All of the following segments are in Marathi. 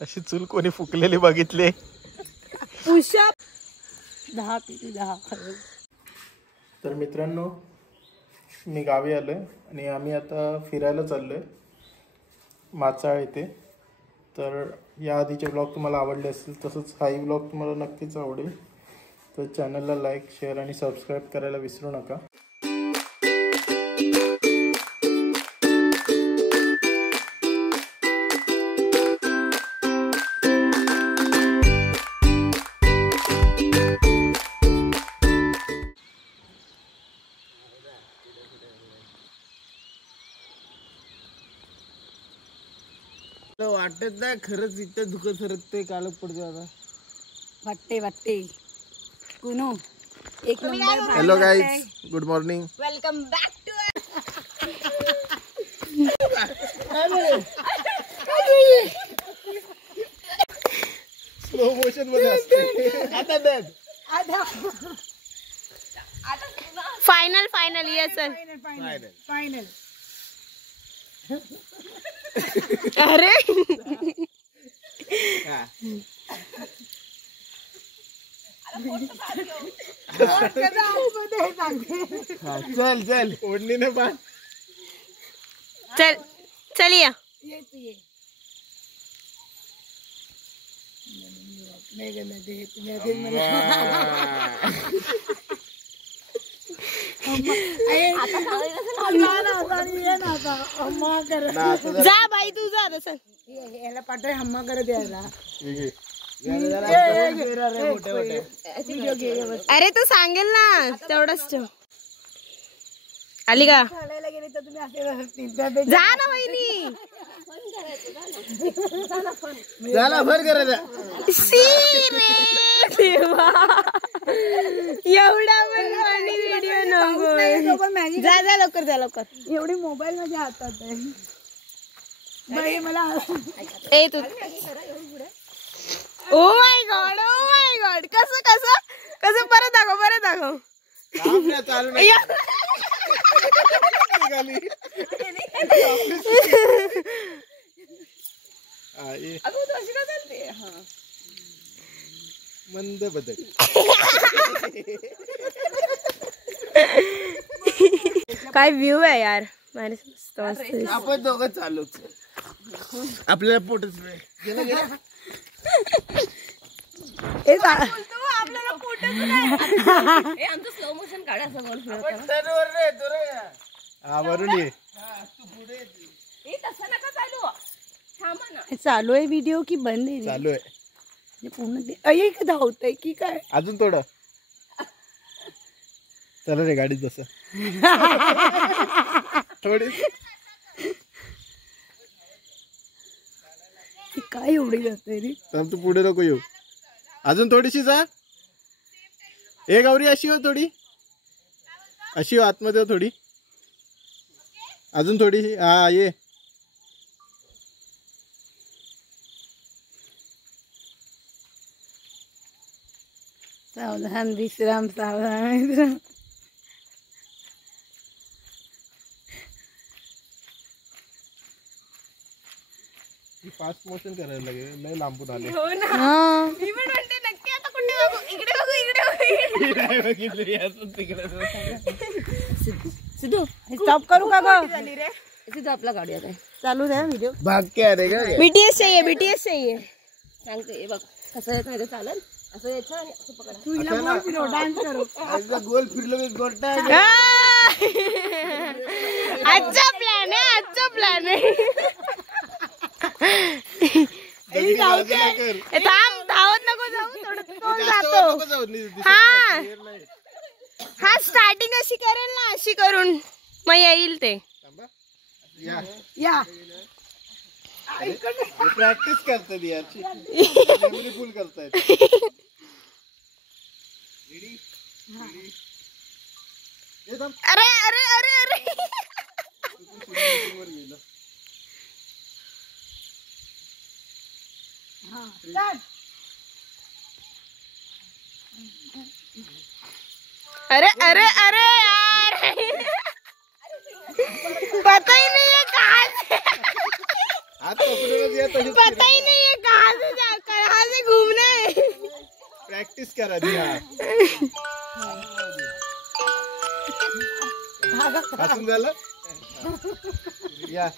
अशी चूल कोणी फुकलेली बघितली? पुशअप 10 किती 10. तर मित्रांनो, मी गावी आलोय आणि आम्ही आता फिरायला चाललोय माचाळ येथे. तर या आधीचे ब्लॉग तुम्हाला आवडले असतील, तसंच हाही ब्लॉग तुम्हाला नक्कीच आवडेल. तर चॅनलला लाईक, शेअर आणि सबस्क्राईब करायला विसरू नका. वाटत नाही खरंच इथं दुखत सरकते कालच पडते आता. वाटते कुनो एक number. Hello guys, good morning. Welcome back to slow motion मध्ये असते. आता फायनल येस सर. फायनल अरे चल चल ओढणी ना बांध. चल या. जा बाई तू जा तसं. याला पाठव हम्मा करत यायला. अरे तू सांगेल ना तेवढंच ठेव. आली का? गेले तर तुम्ही असे जा ना वहिनी. झाला भर करत एवढा पण व्हिडिओ नको. जा लवकर. एवढी मोबाईल माझ्या हातात आहे. बाई मला ए तू. ओ माय गॉड कसं परत दाखव. मंद बदल. काय व्ह्यू आहे यार. मस्त आपण दोघं चालू. आपल्याला पोटच नाही. स्लो मोशन काढा चालू आहे व्हिडिओ की बंद आहे? चालू आहे. पूर्ण धावतय की काय? अजून थोडं. चला रे गाडीत बस. थोडी काय एवढी जाते रे. तू पुढे नको येऊ. अजून थोडीशी जा. ए गौरी, अशी हो थोडी. अशी हो आतमध्ये हो थोडी. अजून थोडीशी. हा ये. सावधान विश्राम. सावधान. फास्ट मोशन करायला लागेल. लय लांबून आले. हो ना. मी पण म्हणते नक्की आता कुठे बघू. इकडे सिद्धू स्टॉप करू का ग? सिद्धू आपला गाडी आता चालू द्या व्हिडिओ. भाग क्या रे का? बीटीएस चाहिए. सांगते बघ कसं येत नाही चालेल. असं यायचं आणि असं पकडा. डान्स करू. गोल फिरलो की गोटा. आजचा प्लॅन आहे. थांब, धावत नको जाऊ. थोडं जातो. हा स्टार्टिंग अशी करेल ना, अशी करून मग येईल ते. या प्रॅक्टिस करतात याची. फुल करतायत. अरे अरे यार पता ही नहीं है कहाँ से, पता ही नहीं है कहाँ प्रॅक्टिस करा दी हसून झालं या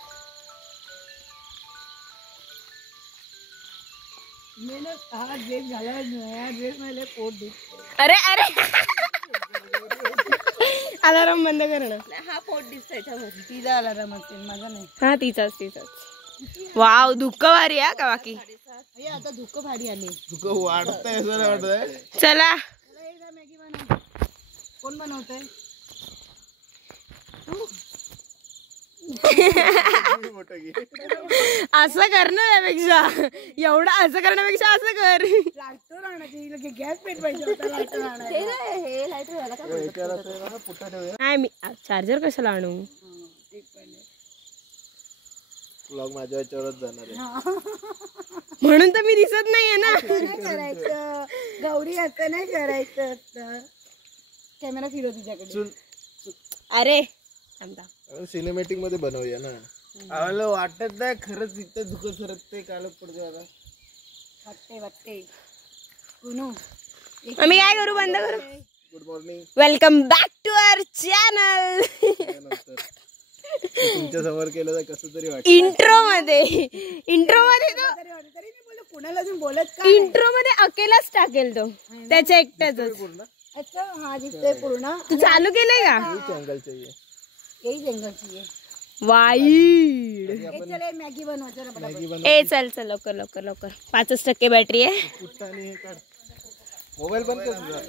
हा ड्रेस घाला नया ड्रेस मला पोट दुखते. अरे अरे अलाराम बंद करणं. हा पोट दिसतो याच्यामध्ये. तिला अलाराम असेल माझा नाही. हा तिचाच. वाव धुक्क भारी आहे का बाकी. आता धुक्क भारी आले. धुक वाढतंय असं नाही वाटतंय. चला मॅगी बनव. कोण बनवतंय. असं कर ना त्यापेक्षा एवढं असं करण्यापेक्षा असं कर. लाईटर आणायची गॅस पेटवायचा होता. लाईटर आणायचं. नाही मी चार्जर कशाला आणू. व्लॉग माझ्या याच्यावरच जाणार आहे म्हणून तर मी दिसत नाहीये ना. नाही करायचं गौरी असं नाही करायचं असतं. कॅमेरा फिरव तुझ्याकडे. अरे सिनेमॅटिक मध्ये बनवूया ना. आम्हाला वाटत नाही खरंच इथं धुकं सरकते कालच पडते आता. वाटते कुनू आम्ही काय करू बंद करू. Good morning. Welcome back to our channel. तुमच्या समोर केलं तर कसं तरी वाटत. इंट्रो मध्ये तरी मी बोललो कुणाला अजून बोलत का. इंट्रो मध्ये अकेलाच टाकेल तो त्याच्या एकट्याच. अच्छा हा दिसतोय पूर्ण. तू चालू केलंय का. अँगल चाहिए. यही जंगलची आहे. वाईड. चल मॅगी बनवायचं ना मॅगी बनव. ए चल चल लवकर लवकर लवकर. 5% बॅटरी आहे. कुठं आणि हे काढ. मोबाईल बंद कर तुझा.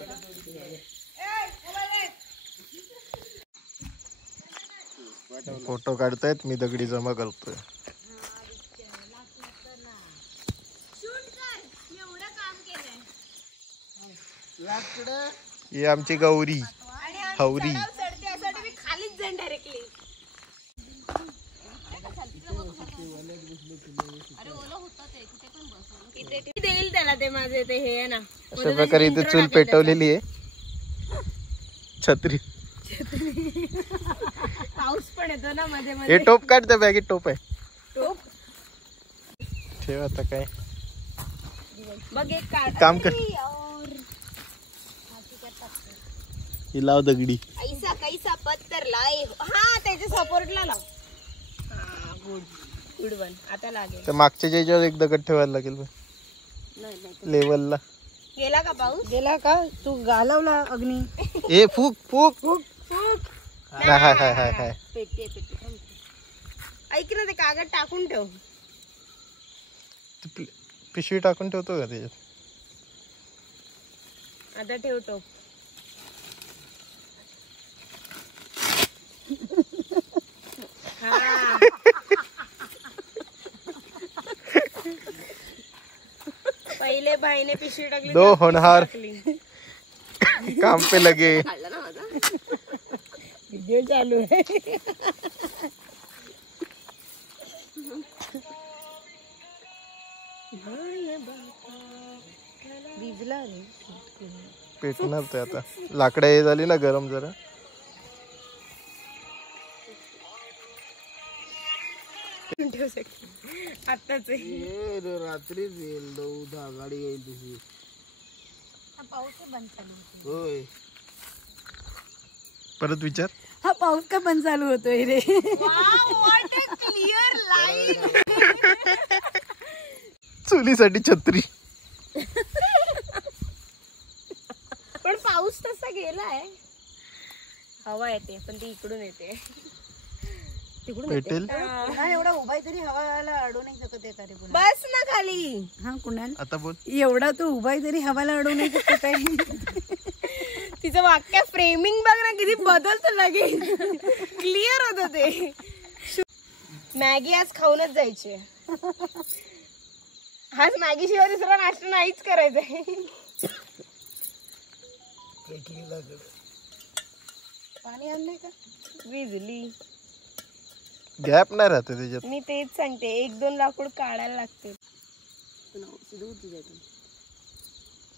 फोटो काढतायत मी दगडी जमा करतोय. ही आमची गौरी हौरी. खालीच जाईन डायरेक्टली. देईल त्याला ते माझे ते हे आहे ना. अशा प्रकारे इथे चूल पेटवलेली आहे. छत्री. पाऊस पण येतो ना मध्ये हे मध्ये. टोप काढ. त्या बॅगेत टोप आहे. टोप ठेव आता काय बघ एक काढ. काम कर. ही लाव दगडी. ऐसा कैसा पत्थर लाए. हा त्याच्या सपोर्टला लाव. हा गुड गुड वन. आता लागेल. तर मागच्या याच्यावर एक दगड ठेवायला लागेल लेवलला. गेला का पाऊस. गेला का तू घालवला अग्नी. ए फूक फूक. फूक फूक. हाय हाय हाय हाय हाय. पेटी थांब. ऐक ना ते कागद टाकून ठेव. पिशवी टाकून ठेवतो का त्याच्यात. आता ठेवतो. हा पहिले भाईने पिशवी टाकली. दो होनहार काम पे लगे. व्हिडिओ चालू आहे. भिजला रे. पेटणार ते आता. लाकडं हे झाली ना गरम जरा. ठेवू शकते आताच. रात्रीच येईल उद्या गाडी येईल तुझी. पाऊस बंद चालू होतो. होय परत विचार. हा पाऊस का बंद चालू होतोय रे. Clear light. चुलीसाठी छत्री. पण पाऊस तसा गेलाय. हवा येते पण ती इकडून येते. पेटेल. एवढा उभा तरी हवाला अडू नाही शकत आहे का रे. बस ना खाली. हा कुणाल आता बोल. एवढा तू उभा तरी हवाला अडू नाही शकत आहे. तिचं वाक्य फ्रेमिंग बघ ना किती बदलतं लगेच. क्लिअर होत ते. मॅगी आज खाऊनच जायची. आज मॅगी शिवाय दुसरा नाश्ता नाहीच करायचंय. पाणी आणलंय का. विजली. गॅप नाही राहते त्याच्यात. मी तेच सांगते 1-2 लाकूड काढायला लागते.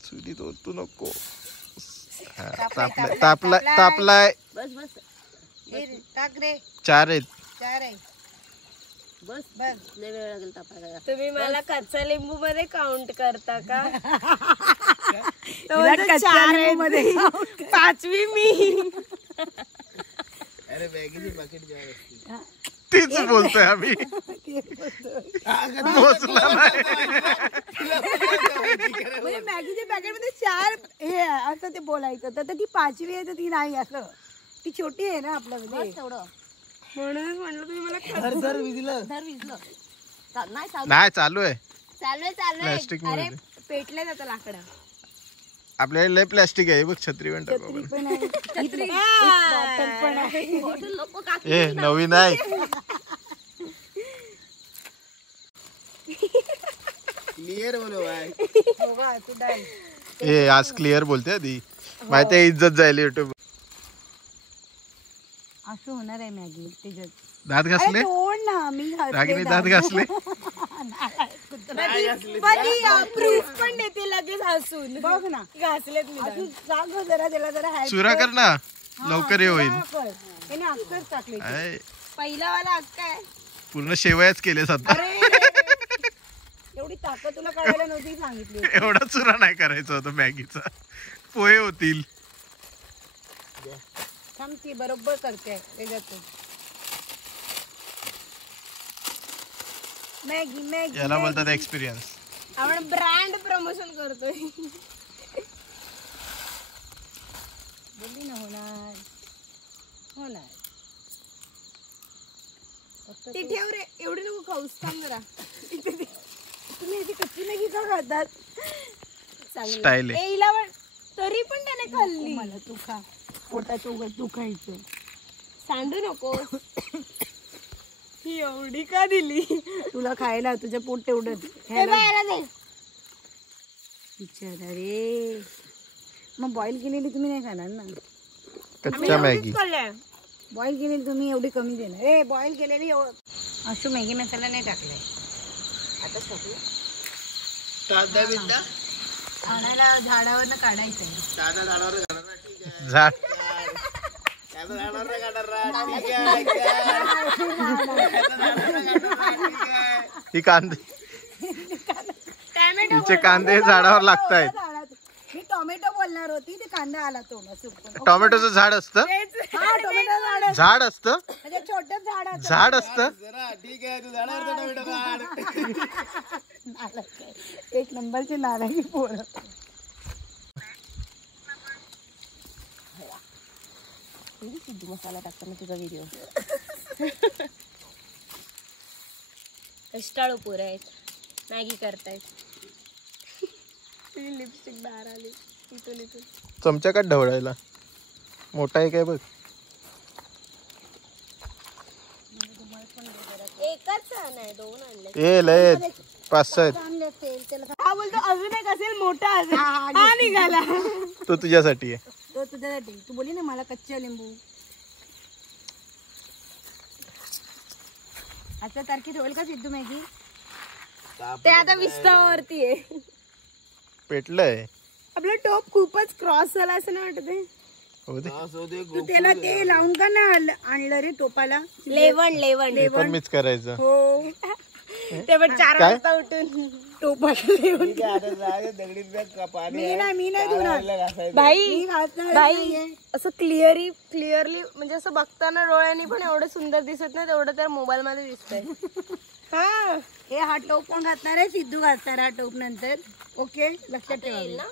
चुलीत ओतू नको. तापलाय. बस बस टाक रे. 4 आहेत. 4 आहे. बस बस लय वेळ लागेल तापायला. तुम्ही मला कच्चा लिंबू मध्ये काउंट करता का. तो बोलतो 4 आहेत. 5वी मी. अरे बॅगेची पाकिट जेव्हा असते तीच बोलतोय आम्ही. मोजला नाही. म्हणजे मॅगीच्या पॅकेट मध्ये 4 हे असं ते बोलायचं तर ती 5वी आहे तर ती नाही असं. ती छोटी आहे ना आपल्यामध्ये. तेवढं म्हणूनच म्हणलं तुम्ही मला घर घर विजलं. धर विजलं. नाही नाही चालू आहे. चालू आहे. प्लास्टिक अरे मध्ये. पेटले जातं लाकडं. आपल्याकडे लय प्लास्टिक आहे बघ. छत्री पण टाकू छत्री आपण. पण आहे. इथली बॉटल पण आहे. बॉटल नको काकी. ए नवीन आहे. क्लिअर बोलो बाय. हो का, तू डाल. ए आज क्लिअर बोलते आधी. माहिती आहे इज्जत जाईल युट्यूब. असं होणार आहे मॅगी त्याच्यात. दात घासले. तोड ना मी घासले रागिनी दात घासले. प्रूफ पण देते लगेच हसून. बघ ना घासलेत मी. अजून सांग जरा त्याला जरा help चुरा कर ना. लवकर हे होईल. कर. त्याने अक्षर टाकले. आहे. पहिला वाला आज काय पूर्ण शेवयाच केले आता. एवढी ताकद तुला कळायला नव्हती सांगितली. एवढा चुरा नाही करायचा होता मॅगीचा. पोहे होतील. थांब ती बरोबर करते त्याच्यात. मॅगी मॅगी याला बोलतात एक्सपिरियन्स. आपण ब्रँड प्रमोशन करतोय. बोलली ना होणार होणार. ते ठेव रे. एवढी नको खाऊस. थांब जरा. तुम्ही याची कच्ची मॅगी का खातात? स्टाईल आहे. हिला पण तरी पण त्याने खाल्ली. मला तू खा. पोटाचं उघड तू खायचं. सांडू नको. ही एवढी का दिली? तुला खायला तुझं पोट तेवढंच. बिचारा रे. मग बॉईल केलेली तुम्ही नाही खाणार ना. कच्च्या मॅगी. बॉईल केलेली तुम्ही एवढी कमी देणार. ए बॉईल केलेली असं मॅगी मसाला नाही टाकलाय. आता सगळं साधा बिंदा आणायला झाडावर काढायचं. साधा झाडावर घालणार. ठीक आहे. झाड. त्याचं झाडावर काढणार. ठीक आहे. त्याचं झाडावर काढणार. ठीक आहे. ही कांदे. टॅमॅटो हिचे कांदे झाडावर लागतायत. मी टोमॅटो बोलणार होती ते कांदा आला तो. टोमॅटोचं झाड असतं. हा टोमॅटो झाड झाड असतं. म्हणजे छोटं झाड असतं. झाड असतं. जरा ठीक आहे. तू झाडावर टोमॅटो काढ. एक नंबरची नारायणी पोरं. सिद्धू मसाला टाकताना तुझा व्हिडिओ. कष्टाळू पोरं आहेत. मॅगी करतायत. लिपस्टिक बाहेर आली इथून. चमचा का ढवळायला. मोठा आहे काय बघ. एकच नाही 2 आणले. ए लय 5-6 आहेत. आणले तेल त्याला. हा बोलतो अजून एक असेल मोठा असेल. हा निघाला. तो तुझ्यासाठी आहे. तो तुझ्यासाठी. तू बोली ना मला कच्चे लिंबू. आजच्या तारखेत होईल का सिद्धू मॅगी? ते आता विस्तावरती आहे. पेटलंय. आपला टोप खूपच क्रॉस झाला असं नाही वाटत आहे. हो दे. तू त्याला ते लावून का नाही आणलं रे टोपाला? लेवण ते पण मीच करायचं. हो ते पण 4 वाजता उठून टोपाला लेवून. दगडीत बॅग पाणी मी नाही धुणार. भाई मी घासणार भाई नाहीये. असं क्लिअरली म्हणजे असं बघताना डोळ्यांनी पण एवढं सुंदर दिसत नाही तेवढं तर मोबाईल मध्ये दिसतंय. हा हे हा टोप पण घातणार आहे. सिद्धू घासणार हा टोप नंतर. ओके लक्षात येईल ठेवा. ना.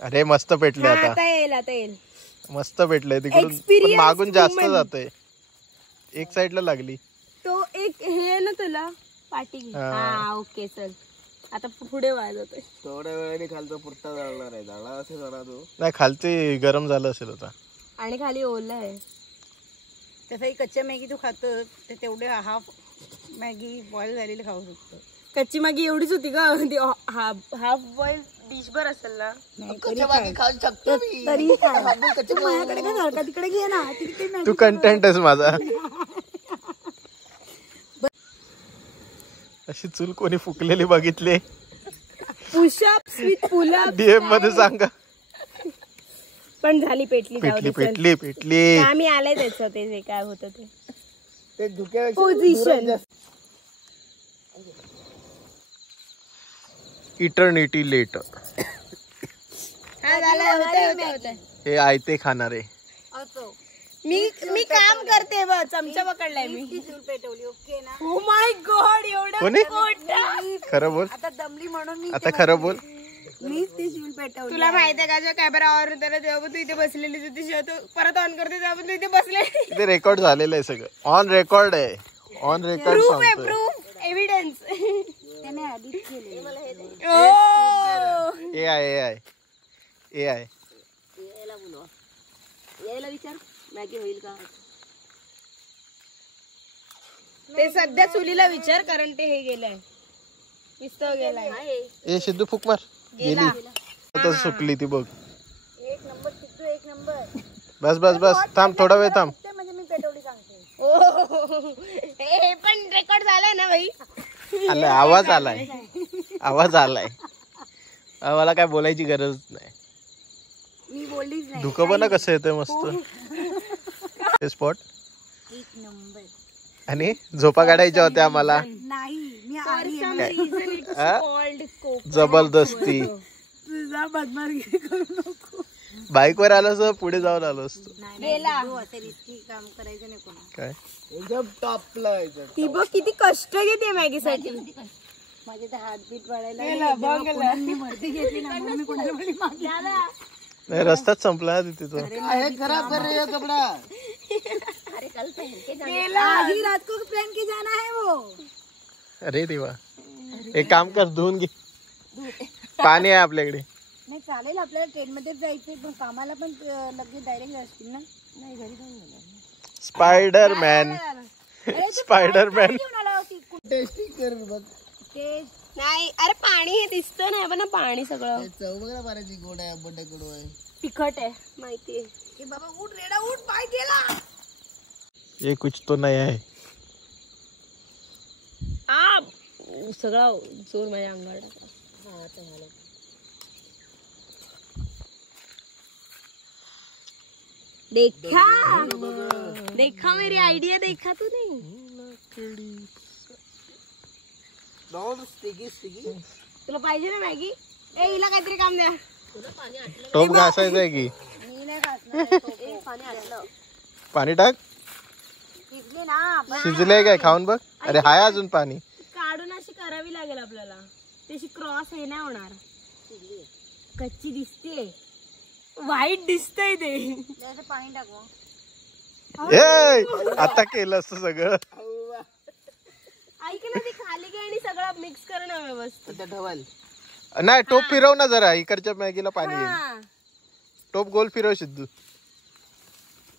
अरे मस्त पेटले आता. आता येईल. मस्त पेटलंय तिकडून. पण Experienced मागून जास्त woman. जातंय. एक साइडला लागली. तो एक हे आहे ना तुला पाठी. हा ओके चल. आता पुढे वाजवतोय. थोड्या वेळाने खालचा पुट्टा जाळणार आहे. झाडा असे झाला तो. नाही खालती गरम झालं असेल आता. आणि खाली ओलं आहे. तसंही कच्च्या मॅगी तू खातो तर तेवढे हाफ मॅगी बॉईल झालेली खाऊ शकतो. कच्ची मॅगी एवढीच होती का? हाफ बॉईल डिशभर असेल ना. खाऊ शकतो मी. तरी काय तू माझ्याकडे काय सारखा तिकडे घे ना. तिकडे मॅगी तू कंटेंटच माझा. अशी चूल कोणी फुकलेली बघितली? Pushups with pull up. डीएम मध्ये सांगा. पण झाली पेटली. पेटली. आम्ही आलंय त्याचं ते जे काय होतं ते धुक्यापेक्षा पोझिशन. Eternity letter. हा झालं होतं. हे आयते खाणारे. असो मी काम करते बघ, चमचा पकडलाय मी. ती चूल पेटवली ओके ना. ओ माय गॉड, एवढं कोणी? मोठं. खरं बोल, आता दमली म्हणून मी आता खरं बोल. मीच ती चूल पेटवली. तुला माहितीये का, जेव्हा कॅमेरा ऑन होता तेव्हा पण तू इथे बसलेली होती, जेव्हा तू परत ऑन करते तेव्हा पण तू इथे बसलेली. इथे रेकॉर्ड झालेलं आहे सगळं, ऑन रेकॉर्ड आहे, ऑन रेकॉर्ड प्रूफ आहे, सांगतोय. Proof, evidence. त्याने आधीच केली. ए आय यायला विचार मॅगी होईल का. ते सध्या चुलीला विचार, कारण ते हे गेलंय, विस्तव गेलाय. ए सिद्धू फुक मार. गेली आता सुटली ती बघ. एक नंबर सिद्धू, एक नंबर. बस बस बस, थांब थोडा वेळ थांब. ते म्हणजे मी पेटवली सांगते. हे पण रेकॉर्ड झालंय ना भाई. आलाय आवाज, आवाज आलाय. मला काय बोलायची गरज नाही. मी बोललीच नाही. धुकं पण कसं येतंय मस्त स्पॉट. एक नंबर. आणि झोपा काढायच्या होत्या आम्हाला. नाही मी आली जबरदस्ती. तुझा बदमाशी करू नको. बाईक वर आलो असं पुढे जाऊन आलो असतो. गेला. असं रिस्की काम करायचं नाही कोणा. काय एकदम टॉपला व्हायचं. ती बघ किती कष्ट घेते मॅगी साठी. माझे तर हातबीट वाढायला मी भरती घेतली ना म्हणून मी कोणाला बोलली मागे. नाही, रस्ताच संपला ना तिथे तो. अरे खराब कर रही हो कपड़ा. आधी रात को प्लान के जाना है वो. अरे देवा, एक काम कर, धुवून घे, पाणी आहे आपल्याकडे. नाही चालेल, आपल्याला ट्रेन मध्येच जायचंय, पण कामाला पण लगेच डायरेक्ट असतील ना. नाही घरी जाऊन गेला. Spiderman, Spiderman. टेस्टिंग कर बघ. नाही, अरे पाणी हे दिसतं ना, पण पाणी सगळं चव बघ ना पाण्याची, गोड आहे आंबट आहे कडू आहे. तिखट आहे माहितीये. हे बाबा उठ रेडा उठ, पाय गेला. ये कुछ तो नाही आहे. सगळा जोर माझ्या अंगावर टाकला. देखा मेरी आइडिया, देखा तू नाही. तुला पाहिजे ना मॅगी? ए हिला काहीतरी काम द्या. टोप घासायचं आहे की मी नाही घासणार. पाणी आटलं. पाणी टाक. शिजले ना. शिजलंय काय खाऊन बघ. अरे हाय अजून पाणी. काढून अशी करावी लागेल आपल्याला, त्याची क्रॉस हे नाही होणार. कच्ची दिसते, वाईट दिसतंय ते. त्याचं पाणी टाकू. ए आता केलं असतं सगळं. ऐक ना, ती खाली घे आणि सगळं मिक्स कर ना व्यवस्थित. ढवल. नाही, टोप फिरव ना जरा, इकडच्या मॅगीला पाणी येईल. हा. टोप गोल फिरव सिद्धू.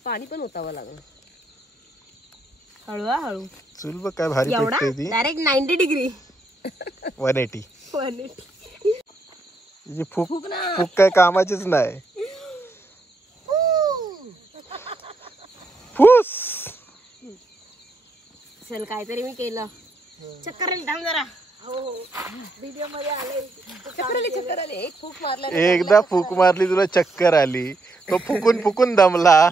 पाणी पण ओतावं लागलं. हळू चूल बघ काय भारी एवढा पेटते ती. Direct 90 degree 180. 180. तिची फूक काय कामाचीच नाही. फूस. चल काहीतरी मी केलं. चक्कर आली, थांब जरा. व्हिडिओ मध्ये आले. चक्कर आली. एक फूक मारला. एकदा फूक मारली तुला चक्कर आली, तो फुकून फुकून दमला.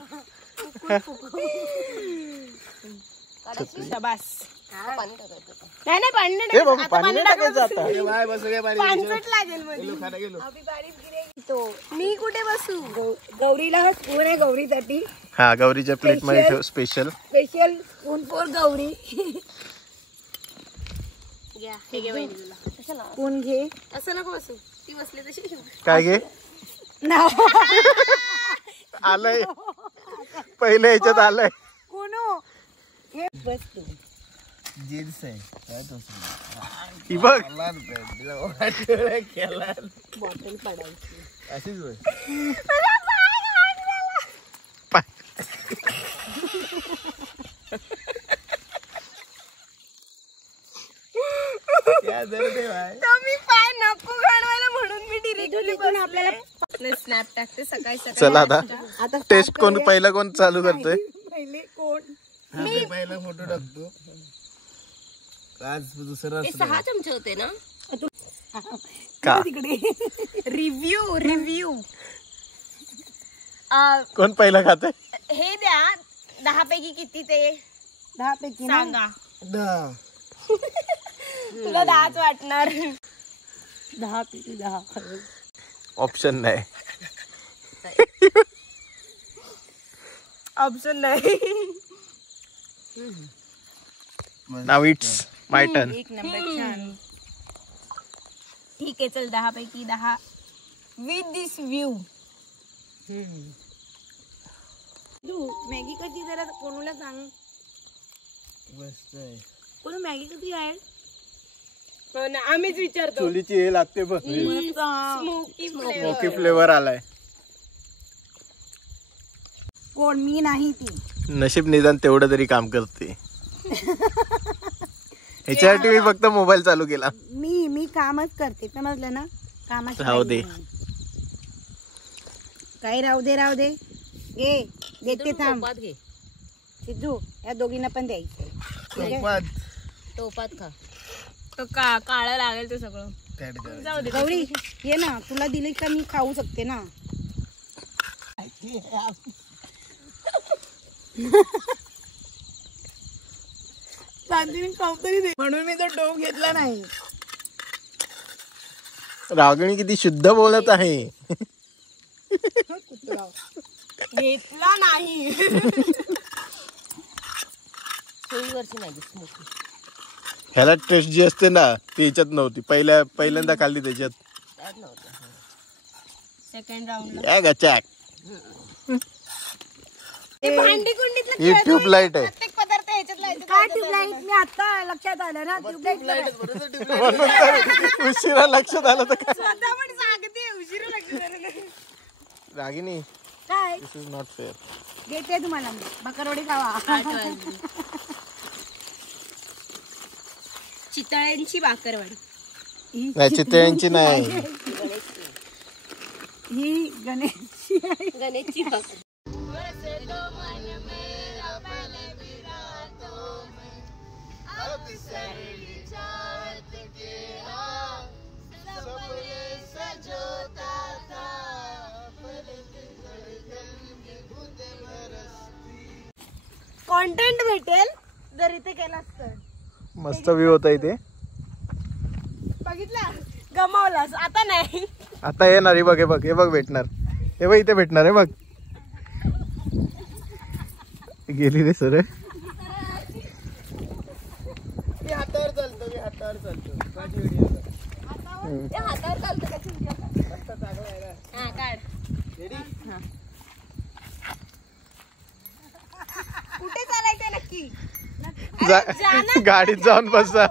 शाबास. नाही पाणी नाही ए बाबा, टाकायचं. आता पाणी पाणी नाही टाकायचं आता. टाकायचं. बाय बस गया बारी. पाणचट लागेल मध्ये. खाना गेलो. मी कुठे बसू? गौरीला हा स्पून आहे गौरीसाठी. हा, गौरीच्या प्लेट मध्ये ठेव special. Special spoon for Gauri. घ्या, हे घे वहिनी तुला. स्पून घे. असं नको बसू, ती बसली तशी. काय घे आलंय, पहिले याच्यात आलंय. कोणो हे बस तू. जीन्स आहे काय तो. ही बघ, केला बॉटल पडायची. अशीच होय. क्या दर्द है भाई. मी पाय नको घालवायला म्हणून मी डिलीट आपल्याला स्नॅप टाकते सकाळी सकाळी. चला आता टेस्ट पहिला कोण चालू करतोय. पहिले कोण. मी पहिला फोटो टाकतो. आज दुसरा 6 चमचे होते ना. का रिव्ह्यू कोण पहिला खाते. हे द्या, 10 पैकी किती ते 10 पैकी ना. सांगा. तुला 10च वाटणार. 10 पैकी 10. ऑप्शन नाही. ऑप्शन नाही. नाव इट्स माय टर्न. एक नंबर छान. ठीक आहे चल 10 पैकी 10 विथ दिस व्ह्यू. तू मॅगी कशी जरा कोणाला सांग. मस्त आहे. कोण मॅगी कशी आहे. हो ना आम्हीच विचारतो. चुलीची हे लागते बघ. स्मोकी स्मोकी फ्लेवर आलाय. कोण मी नाही ती. नशीब निदान तेवढं तरी काम करते. ह्याच्यासाठी मी फक्त मोबाईल चालू केला. मी कामच करते समजलं ना. कामाच राहू दे. काही राहू दे. घे देते थांब. सिद्धू या दोघींना पण द्यायचे. टोपात खा. तो काळा लागेल ते सगळं. जाऊ दे. गौरी ये ना तुला दिली का मी खाऊ शकते ना. म्हणून मी तो टोप घेतला नाही. रागिणी किती शुद्ध बोलत आहे. घेतला नाही. ह्याला टेस्ट जी असते ना ती ह्याच्यात नव्हती. पहिल्यांदा खाल्ली त्याच्यात. सेकंड राऊंड काय गचाक. भांडी कुंडीतलं ही ट्यूबलाइट आहे. प्रत्येक पदार्थ ह्याच्यात काय ट्यूबलाईट मी आता लक्षात आलं ना. ट्यूबलाईट म्हणून तर उशिरा लक्षात आलं तर काय. स्वतः पण सांगते उशिरा लक्षात आलं नाही. रागिनी काय दिस इज नॉट फेअर. देते तुम्हाला मी. बकरवडी खावा. चितळ्यांची भाकरवडी. नाही चितळ्यांची नाही. ही गणेशची आहे. गणेशची भाकर. कॉन्टेंट भेटेल जर इथे केलास तर. मस्त व्ह्यू होता इथे. बघितला गमावलास. आता नाही. आता येणार. हे बघ भेटणार. हे बघ इथे भेटणार आहे बघ. गेली रे सर. मी हातावर चालतो. माझी व्हिडिओ हातावर चालतं हा काढ. कुठे चालायचं नक्की. गाडीत जाऊन बसा.